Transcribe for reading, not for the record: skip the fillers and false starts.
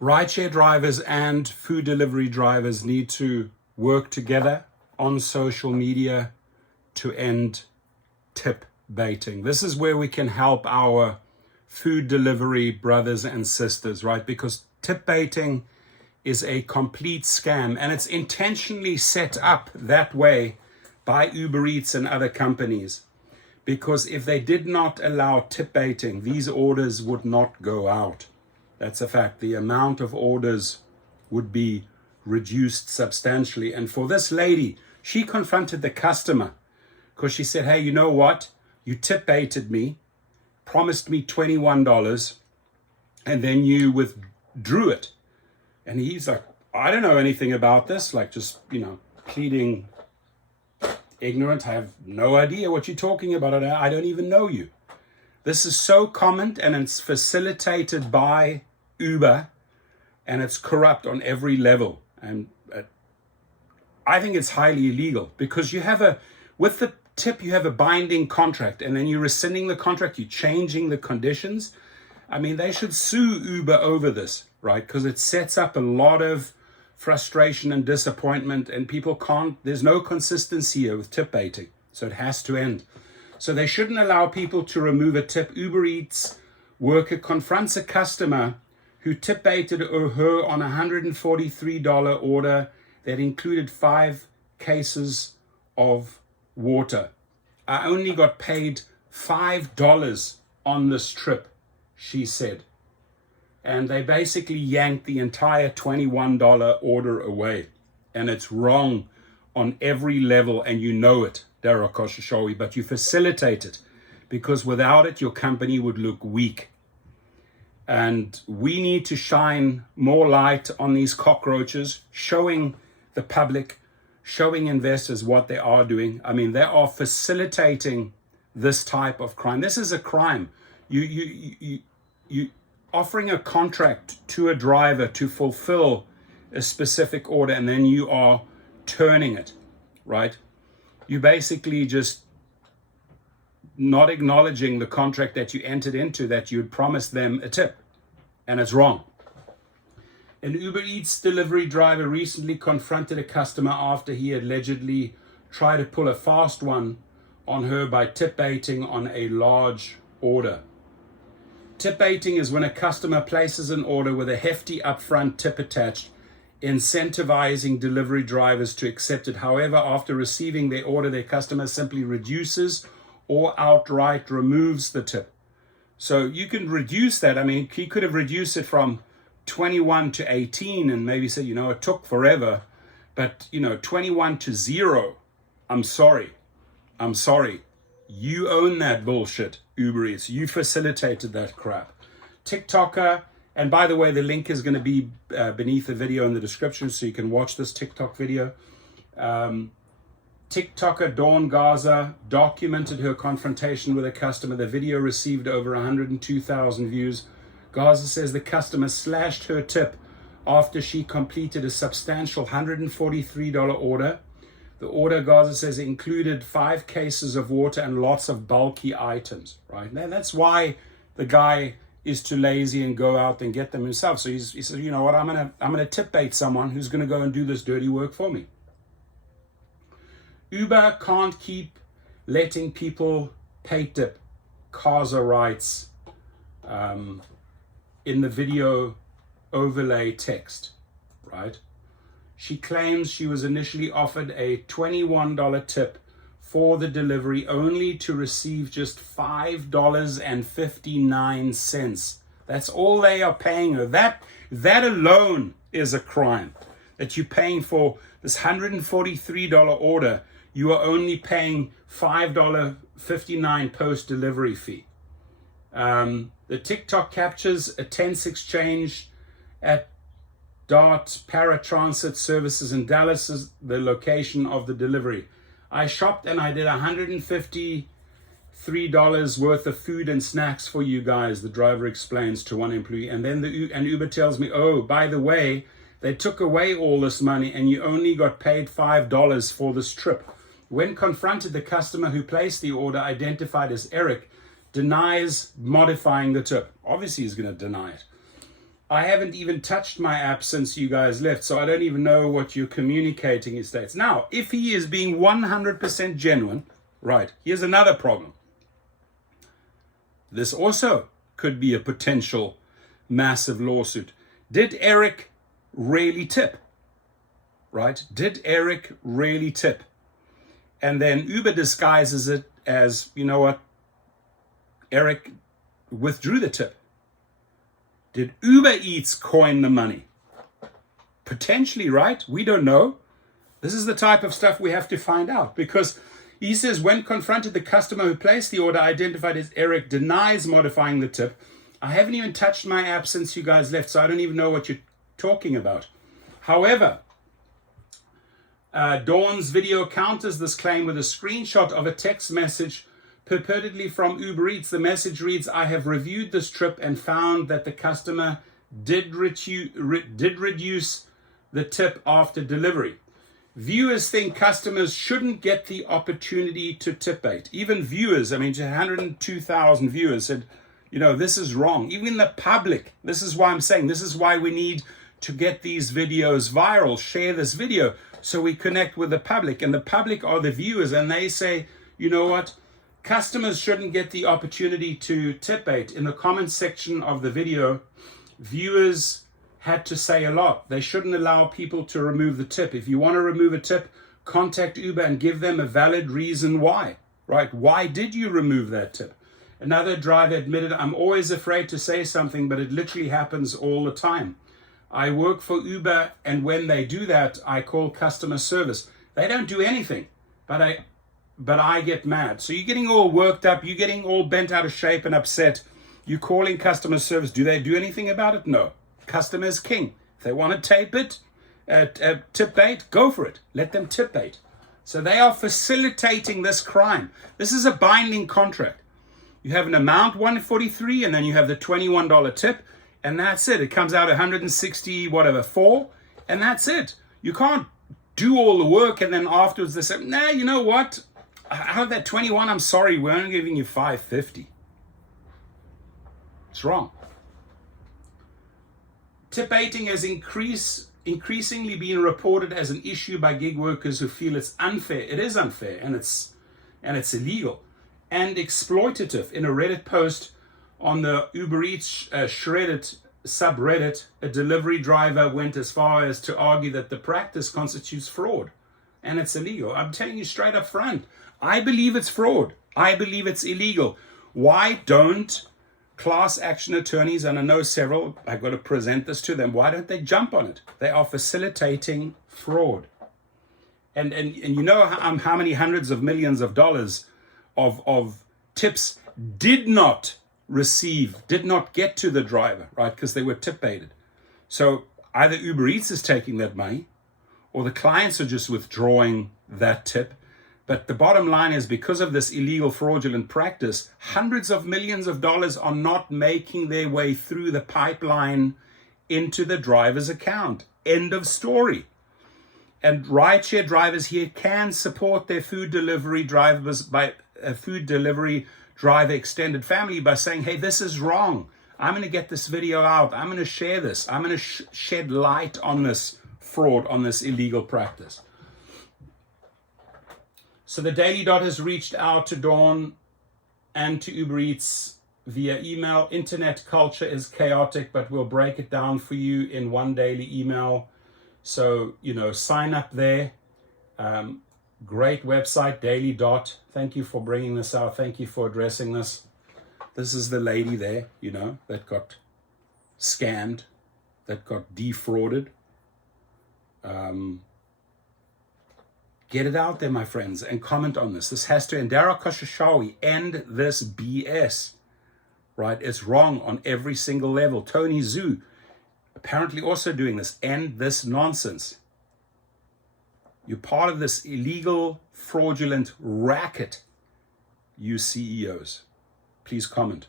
Rideshare drivers and food delivery drivers need to work together on social media to end tip baiting. This is where we can help our food delivery brothers and sisters, right? Because tip baiting is a complete scam, and it's intentionally set up that way by Uber Eats and other companies. Because if they did not allow tip baiting, these orders would not go out. That's a fact. The amount of orders would be reduced substantially. And for this lady, she confronted the customer because she said, hey, you know what? You tip baited me, promised me $21, and then you withdrew it. And he's like, I don't know anything about this. Like, just, pleading ignorant. I have no idea what you're talking about. I don't even know you. This is so common, and it's facilitated by Uber, and it's corrupt on every level. And I think it's highly illegal because with the tip, you have a binding contract, and then you're rescinding the contract, you're changing the conditions. I mean, they should sue Uber over this, right? Because it sets up a lot of frustration and disappointment, and there's no consistency here with tip baiting. So it has to end. So they shouldn't allow people to remove a tip. Uber Eats worker confronts a customer who tip baited her on a $143 order that included 5 cases of water. I only got paid $5 on this trip, she said. And they basically yanked the entire $21 order away. And it's wrong on every level, and you know it, Dara Koshashawi, but you facilitate it because without it, your company would look weak. And we need to shine more light on these cockroaches, showing the public, showing investors what they are doing. I mean, they are facilitating this type of crime. This is a crime. You offering a contract to a driver to fulfill a specific order, and then you are turning it, right? You basically just not acknowledging the contract that you entered into, that you'd promised them a tip, and it's wrong. An Uber Eats delivery driver recently confronted a customer after he allegedly tried to pull a fast one on her by tip baiting on a large order. Tip baiting is when a customer places an order with a hefty upfront tip attached, incentivizing delivery drivers to accept it. However, after receiving their order, their customer simply reduces or outright removes the tip. So you can reduce that. I mean, he could have reduced it from 21 to 18 and maybe said, it took forever, but 21 to 0. I'm sorry. You own that bullshit, Uber Eats. You facilitated that crap. TikToker, and by the way, the link is going to be beneath the video in the description so you can watch this TikTok video. TikToker Dawn Gaza documented her confrontation with a customer. The video received over 102,000 views. Gaza says the customer slashed her tip after she completed a substantial $143 order. The order, Gaza says, included 5 cases of water and lots of bulky items, right? Now, that's why the guy is too lazy and go out and get them himself. So he says, you know what, I'm gonna tip bait someone who's gonna go and do this dirty work for me. Uber can't keep letting people pay tip, Kaza writes in the video overlay text, right? She claims she was initially offered a $21 tip for the delivery only to receive just $5.59. That's all they are paying her. That alone is a crime. That you're paying for this $143 order, you are only paying $5.59 post-delivery fee. The TikTok captures a tense exchange at DART Paratransit Services in Dallas is the location of the delivery. I shopped and I did $153 worth of food and snacks for you guys, the driver explains to one employee. And then Uber tells me, oh, by the way, they took away all this money and you only got paid $5 for this trip. When confronted, the customer who placed the order, identified as Eric, denies modifying the tip. Obviously, he's going to deny it. I haven't even touched my app since you guys left, so I don't even know what you're communicating in states. Now, if he is being 100% genuine, right, here's another problem. This also could be a potential massive lawsuit. Did Eric really tip? Right? Did Eric really tip? And then Uber disguises it as, you know what, Eric withdrew the tip. Did Uber Eats coin the money? Potentially, right? We don't know. This is the type of stuff we have to find out, because he says when confronted, the customer who placed the order identified as Eric denies modifying the tip. I haven't even touched my app since you guys left, so I don't even know what you're talking about. However, Dawn's video counters this claim with a screenshot of a text message purportedly from Uber Eats. The message reads, "I have reviewed this trip and found that the customer did reduce the tip after delivery. Viewers think customers shouldn't get the opportunity to tip bait." Even viewers, 102,000 viewers said, you know, this is wrong. Even the public, this is why I'm saying, this is why we need to get these videos viral, share this video so we connect with the public. And the public are the viewers, and they say, you know what? Customers shouldn't get the opportunity to tip bait. In the comment section of the video, viewers had to say a lot. They shouldn't allow people to remove the tip. If you want to remove a tip, contact Uber and give them a valid reason why, right? Why did you remove that tip? Another driver admitted, "I'm always afraid to say something, but it literally happens all the time. I work for Uber, and when they do that, I call customer service. They don't do anything, but I get mad." So you're getting all worked up, you're getting all bent out of shape and upset. You're calling customer service. Do they do anything about it? No. Customer is king. If they want to tape it, tip bait, go for it. Let them tip bait. So they are facilitating this crime. This is a binding contract. You have an amount, $143, and then you have the $21 tip, and that's it. It comes out 160, whatever, 4, and that's it. You can't do all the work and then afterwards they say, nah, you know what? Out of that 21, I'm sorry, we're only giving you $550. It's wrong. Tip baiting has increasingly been reported as an issue by gig workers who feel it's unfair. It is unfair, and it's illegal and exploitative. In a Reddit post on the Uber Eats shredded subreddit, a delivery driver went as far as to argue that the practice constitutes fraud and it's illegal. I'm telling you straight up front, I believe it's fraud. I believe it's illegal. Why don't class action attorneys, and I know several, I've got to present this to them, why don't they jump on it? They are facilitating fraud. And you know how many hundreds of millions of dollars of tips did not get to the driver, right? Because they were tip baited. So either Uber Eats is taking that money or the clients are just withdrawing that tip. But the bottom line is, because of this illegal fraudulent practice, hundreds of millions of dollars are not making their way through the pipeline into the driver's account. End of story. And rideshare drivers here can support their food delivery drivers by a food delivery driver extended family by saying, hey, this is wrong. I'm going to get this video out. I'm going to share this. I'm going to shed light on this fraud, on this illegal practice. So the Daily Dot has reached out to Dawn and to Uber Eats via email. Internet culture is chaotic, but we'll break it down for you in one daily email. So, sign up there. Great website, Daily Dot. Thank you for bringing this out. Thank you for addressing this. This is the lady there, that got scammed, that got defrauded. Get it out there, my friends, and comment on this. This has to end. Dara Khosrowshahi, end this BS, right? It's wrong on every single level. Tony Zhu, apparently also doing this. End this nonsense. You're part of this illegal, fraudulent racket, you CEOs. Please comment.